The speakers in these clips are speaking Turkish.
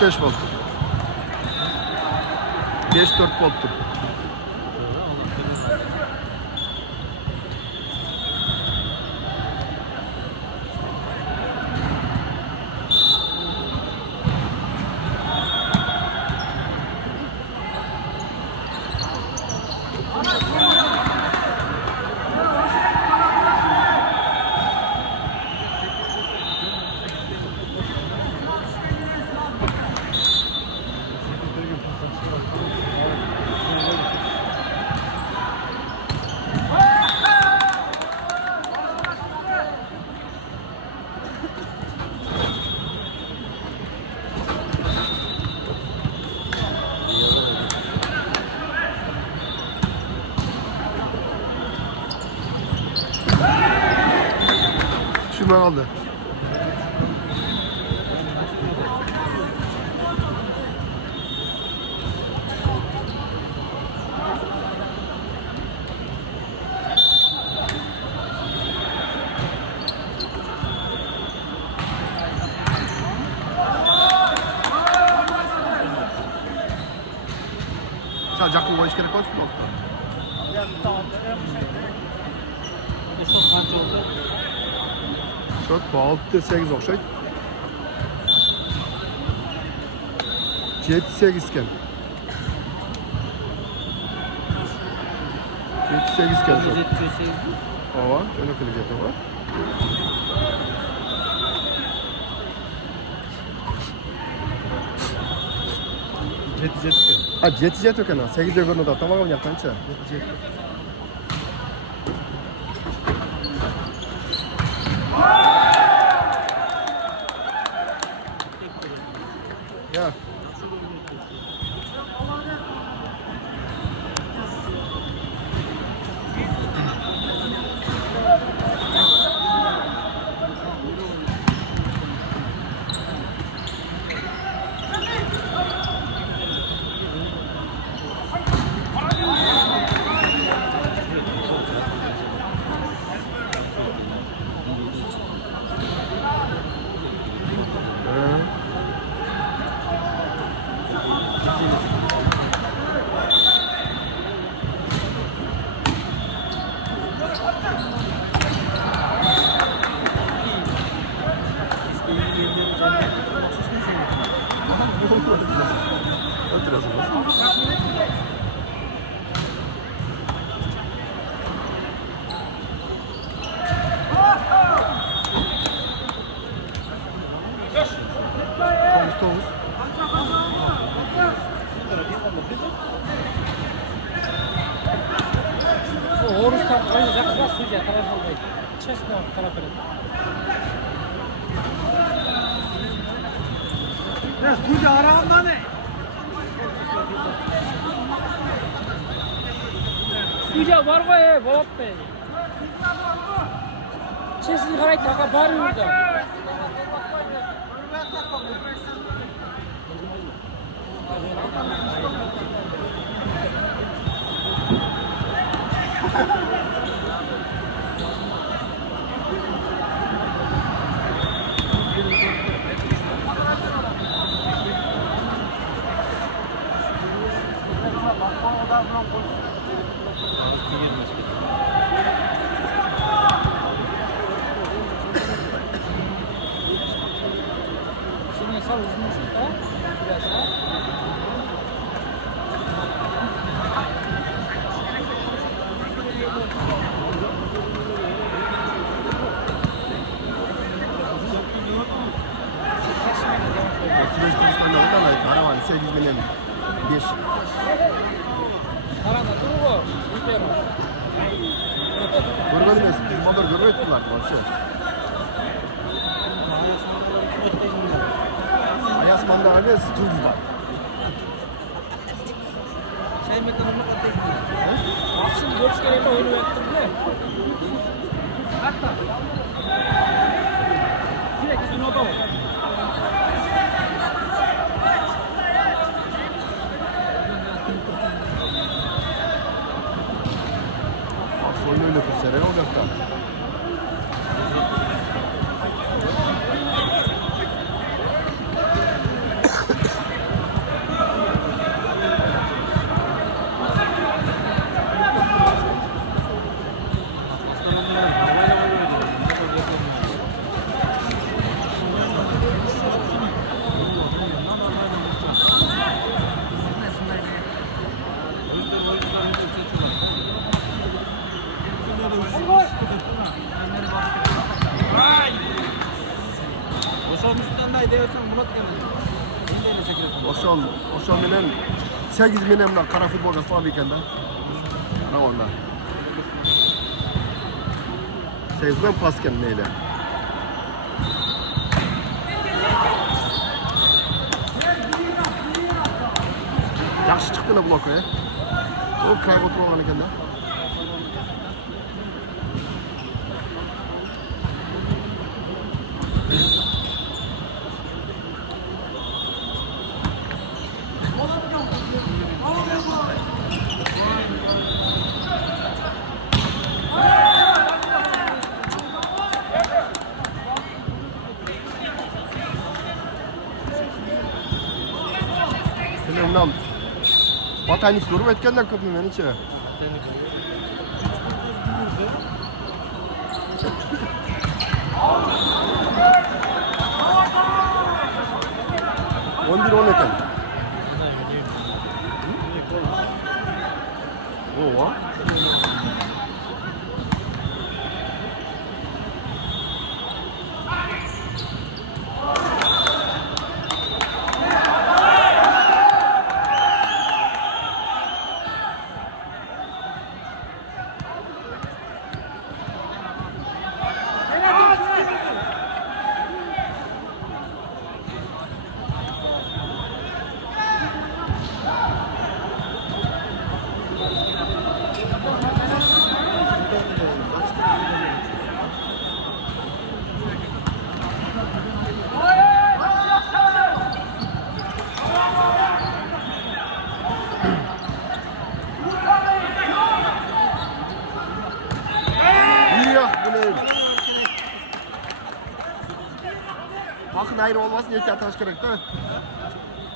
45 volt. 5-4 volttur. Düşürmen aldı. Sadece aklına boş gerek yok mu? Şöyle bu 6-8 okşaydı. 7-8 iken. 7-8 iken şu. Ova, şöyle kılıcı var. 아, 제트 kana. 8적으로 다 tamam은 약간 차. 야. Oğuz'tan oynayacaksa Suca tarafındayız. Çeşme tarafında. Ya Suca arağında ne? Suca var mı ya? Balat Bey. Çeşme karay taka var yurda. Şimdi sağ uzunmuşuz da biraz daha. Karavan 8 milyon 5. Karanda duruyor. Yukarı. Görmedim eski. Bizim onlar görmedik bunlar. Ayasman'da aynı sıkıntıda. Sen mi tanımlı katlaştın? Aksın görüş gereğiyle oyunu yaptın bile. Hatta. Direkt kinoda o. Soylu öyle kursere olacak da. deyorsan Murat geldi. Şimdi ne sekreter? Oşan bilen 8 minemle kara futbolga slav ekanda. Ana onda. 8 dan pasken neyle? Yaxshi chiqdi blok ya. O kayb o'tirib olgan ekanda. Selamdan. Botanik ko'rib aytgandan ko'pmi menicha? O'n bir 10 ekan. Ova. Bakın ayrı olmasın ehtiyat taş gerek de.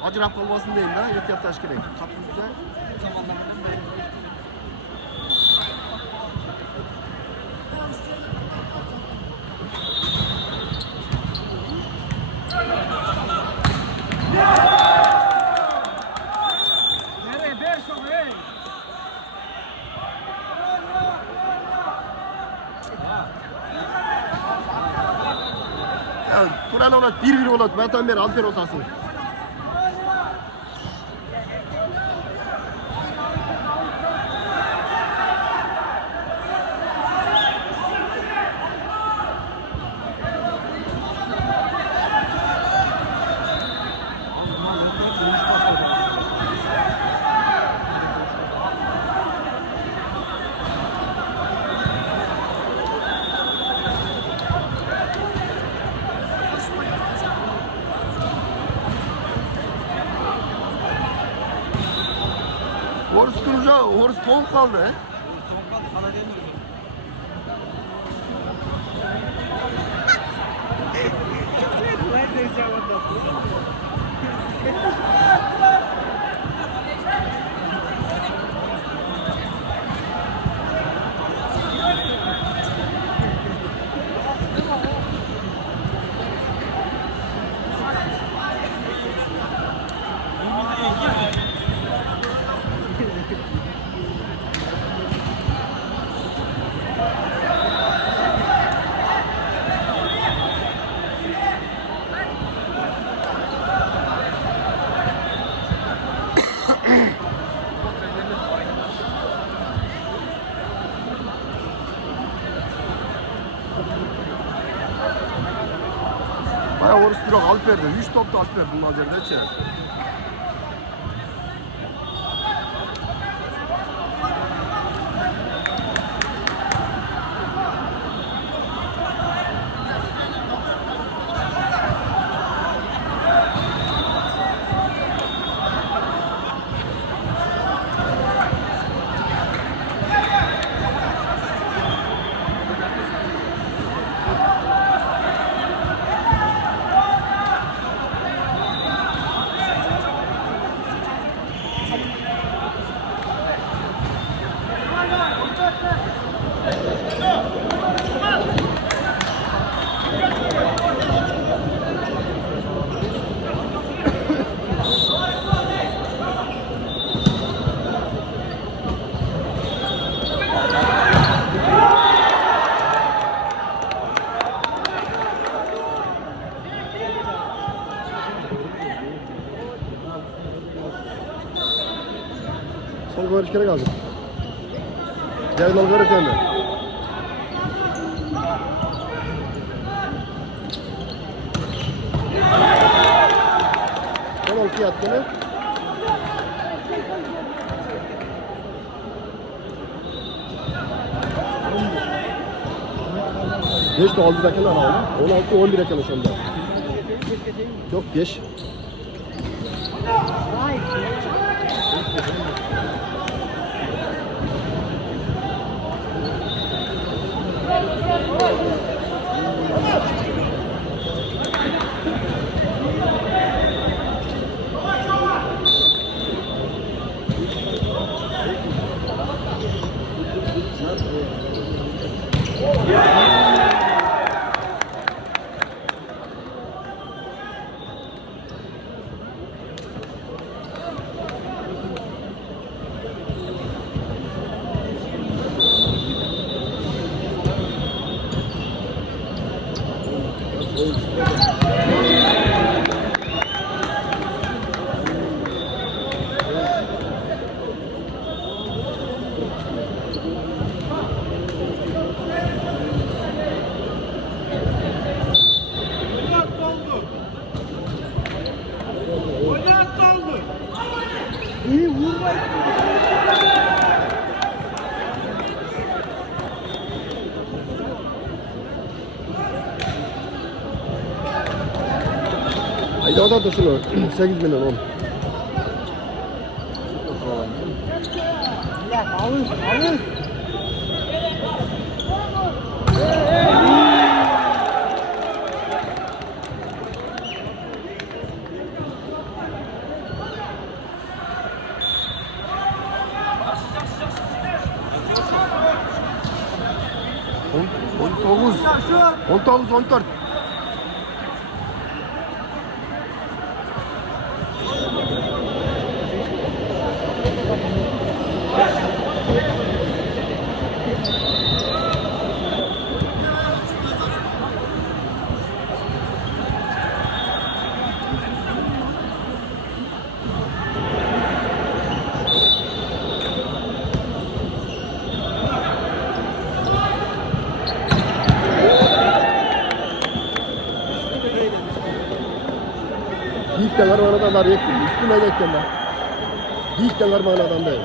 Acırap olmasın değil de ehtiyat taş gerek. Kapımızda. Nereye? Ver şunu hey. Ya Turan olat 1-1 olat. Ben tam beri Alper otasın. Horus durunca Horus tohum kaldı. He? Bayağı Horus durak Alper'de. 3 topta Alper bunun Alper'de çeyrek. berish kerak hozir. Diagonal berish endi. Tamam qilyaptimi? Besh oldi ekan ana. 16-11 ekan o'shanda. Yo'q 5. Haydi o da şunu 8 milyon 10. Alın. On 14. Büyükler manadan yetmiyor. Üstüne geçkenler. Büyükler manadan değil.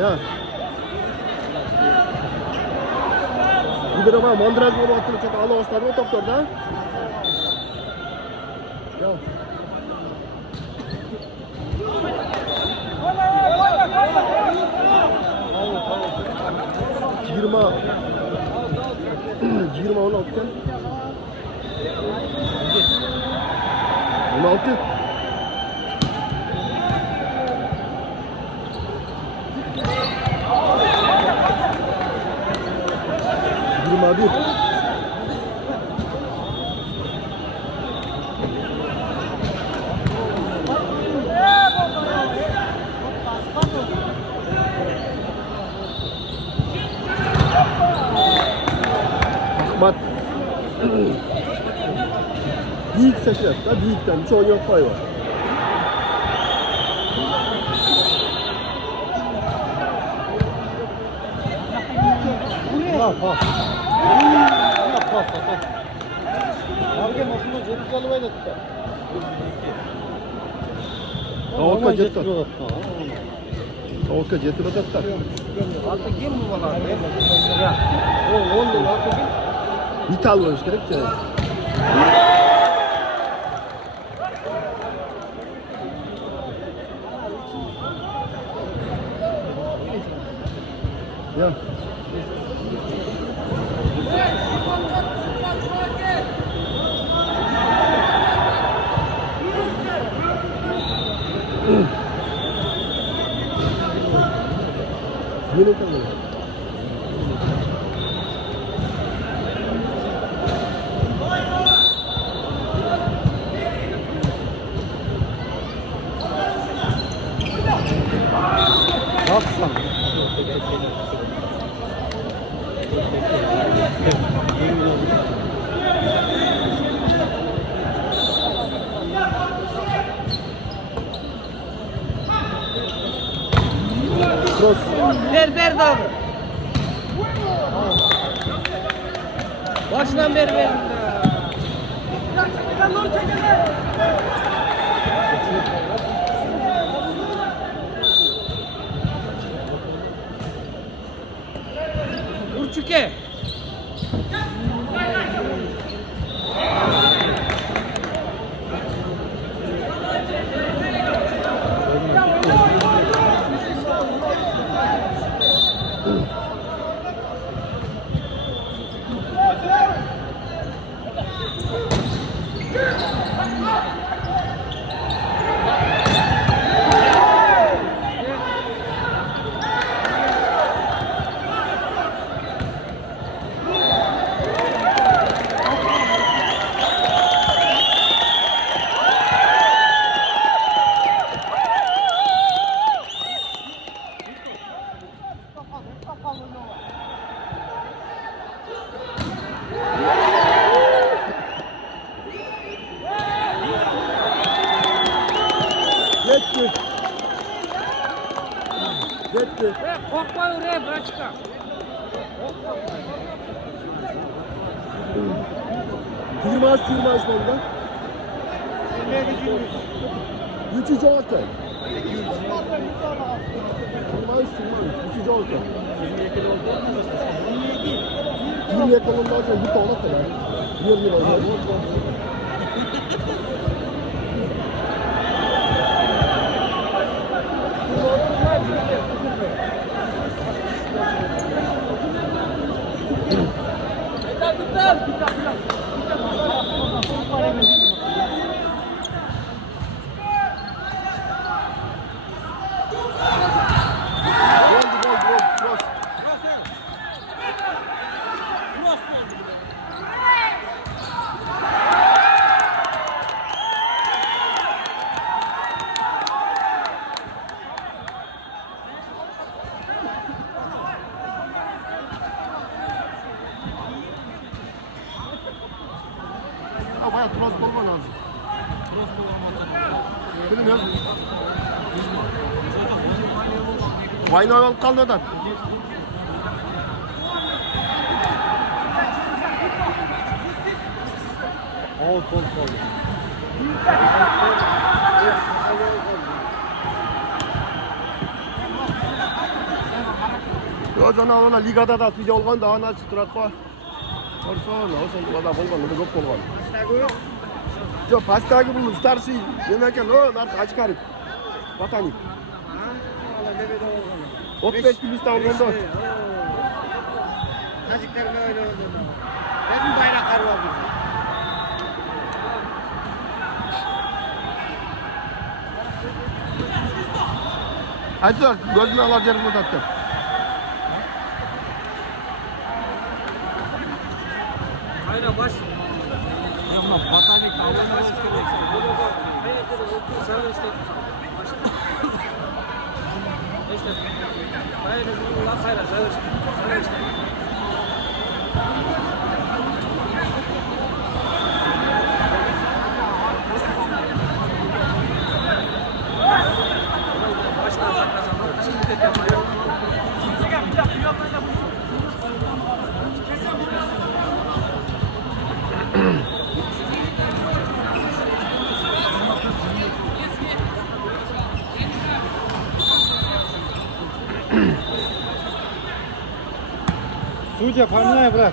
Ya. Bir ama mandrag bunu atını çok ağla başlar o doktorda. Ya. Girma 16 kan. 16. Abi. Ahmet. Büyük seçer da büyükten çoğu yok pay var. Pas. Abi maşını cepte alıvaydı tutar. Tavukka jet tutar. Tavukka jet tutar. Artık kim bu bana? Ya. O 10 lira artık kim? İthal var gerek ki. Ya. Yine kalıyor. Ne yapsın? Cross. Ver abi. Baştan ver. Vur çüke. Yetti. Korkma oraya bırakma. Firma bende. Üçüncü orta. Üçüncü orta. 20 yakalından sonra bir tane kadar. 20 lira. Bayağı trost olman lazım. Bilmiyoruz. Vayne alıp kaldı oradan. Kol. O'zana ona ligada da suyda olgan da ana chiqtirib qo'y. O'sha bo'lgan, nima ko'p bo'lgan. Yo'q, pastdagi bu starshi nima ekan? O, narxi ochqarib. Botanik. 35 plusda olganda. Tajiklarga o'ylab Benim bayraklar var burada. Hadi gözünü alacağım uzattı. Aynen baş. Yok botanik alana baş Sana işte. İşte. Hayır, Allah hayır, sana işte. Судя, поймай, брат.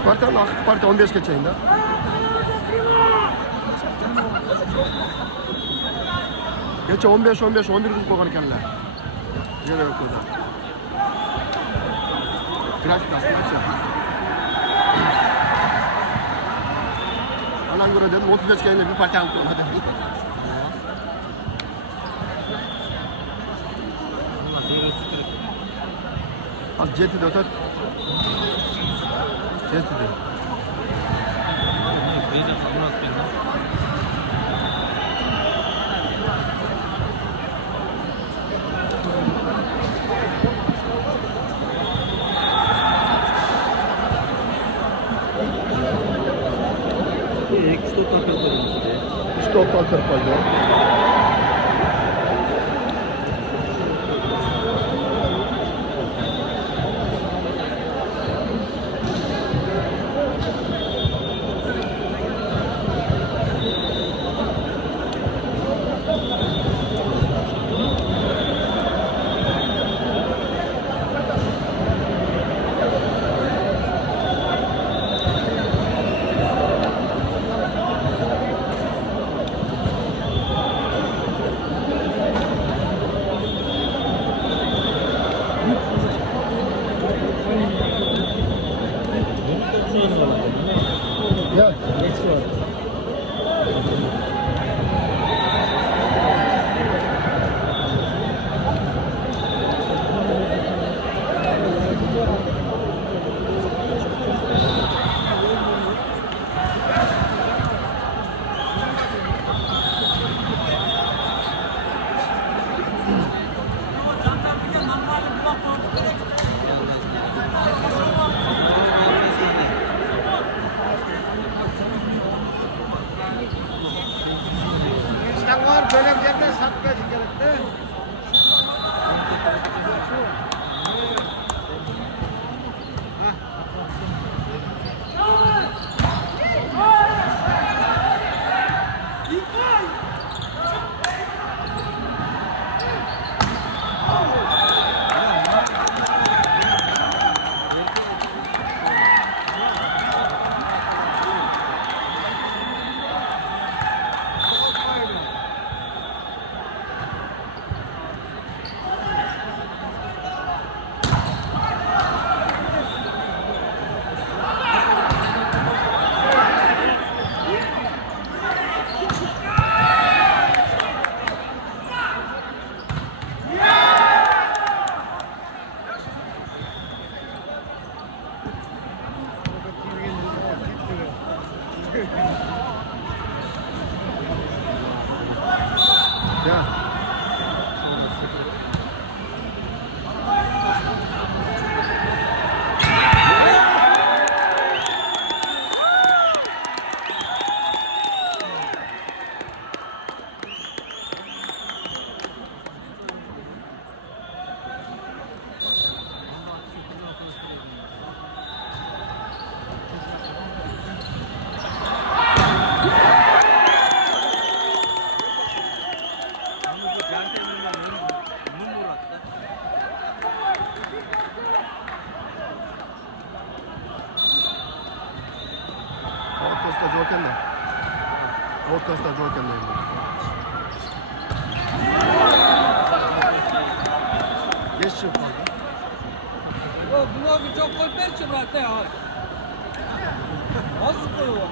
Kaç parti ama aktif parti 15 geçeyim de. Geçe 15 11 gün koygan ekenler. Yere yok burada. Grafik aslında açın. Anan göre dedim 35 geçeyim bir parti alıp koyun hadi. Allah zeyre tutuyor. Az jeti de öter. Jeti de. Beyza kabul atmayın. İşte o kırpacı. Ya. İşte var böyle bir yerden satmaya gerekti. Ya. Outcast'ta Joker'le. Outcast'ta Joker'leyim. Geç çık kanka. Bunu abi çok gol verçi bıraktı ya. Az koyuyor.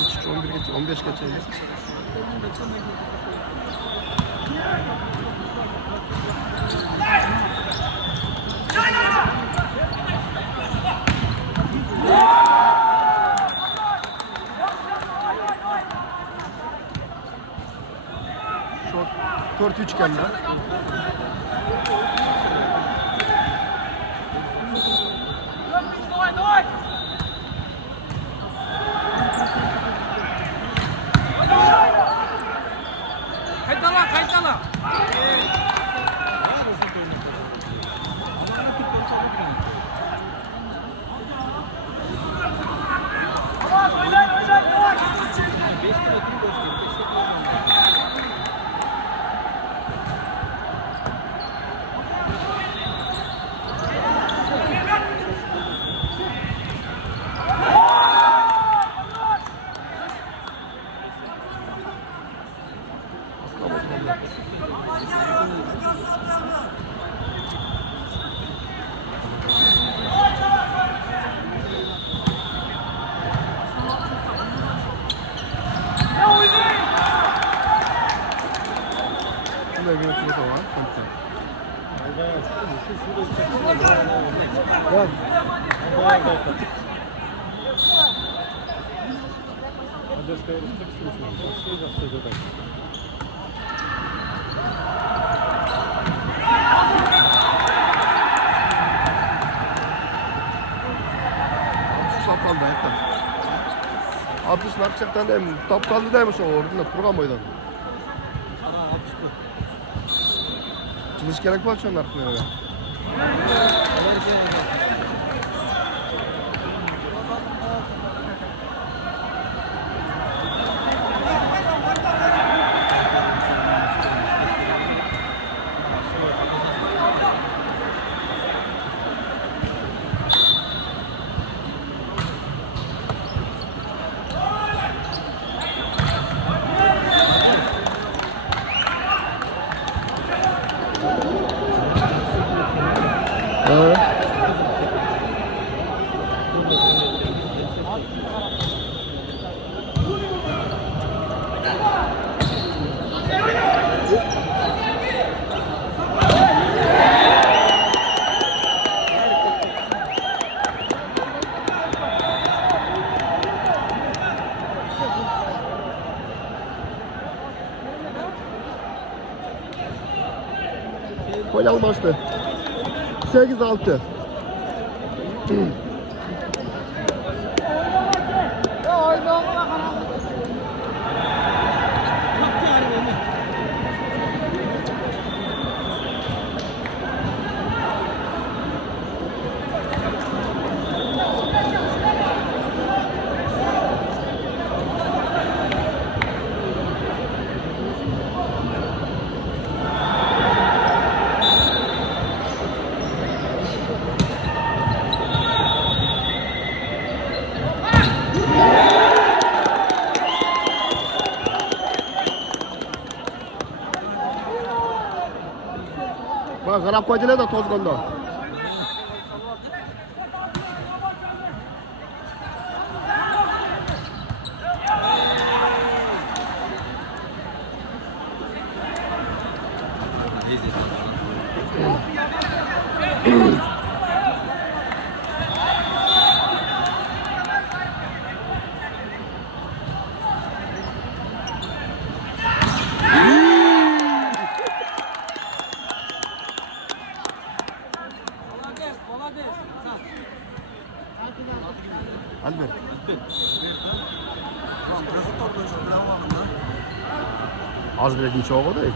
Üç, 11 geç, 15 geçeyim. Short, 4 üçgende. metre boş değil. 5 metre. Şurada bir oturup var. Komple. Top kaldı ayakta. 60 narkçaktan da top kaldı demiş o orada program oynadı. Çıkış gerek var şu an arkaya. Final maçtı. 8-6. Bak garap koydular da toz kondu. Albert. Az bile hiç olmadı değil.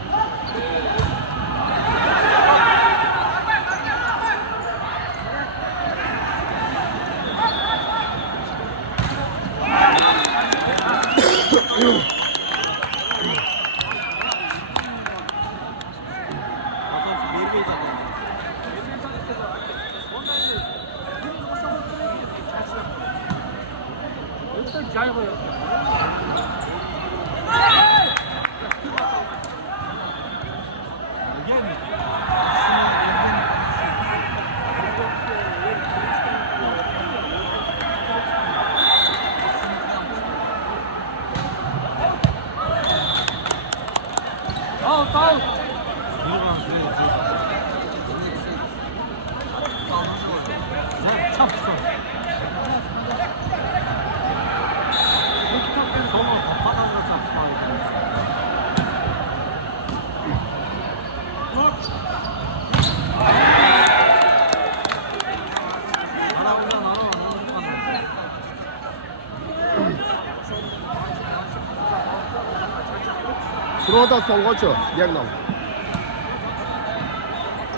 들어오다 송거쳐 양남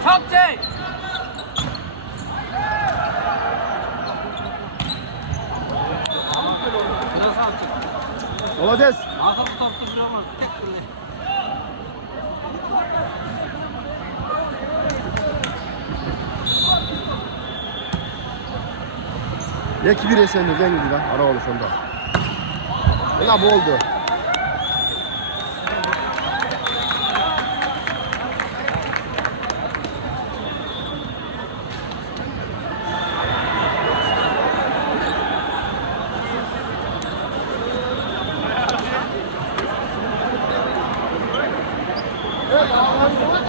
혁재 Молодец. Ahırı topta bir olmaz. Tek böyle. Neki bir esenli dengi lan. Ara ol sonda. Buna bu oldu.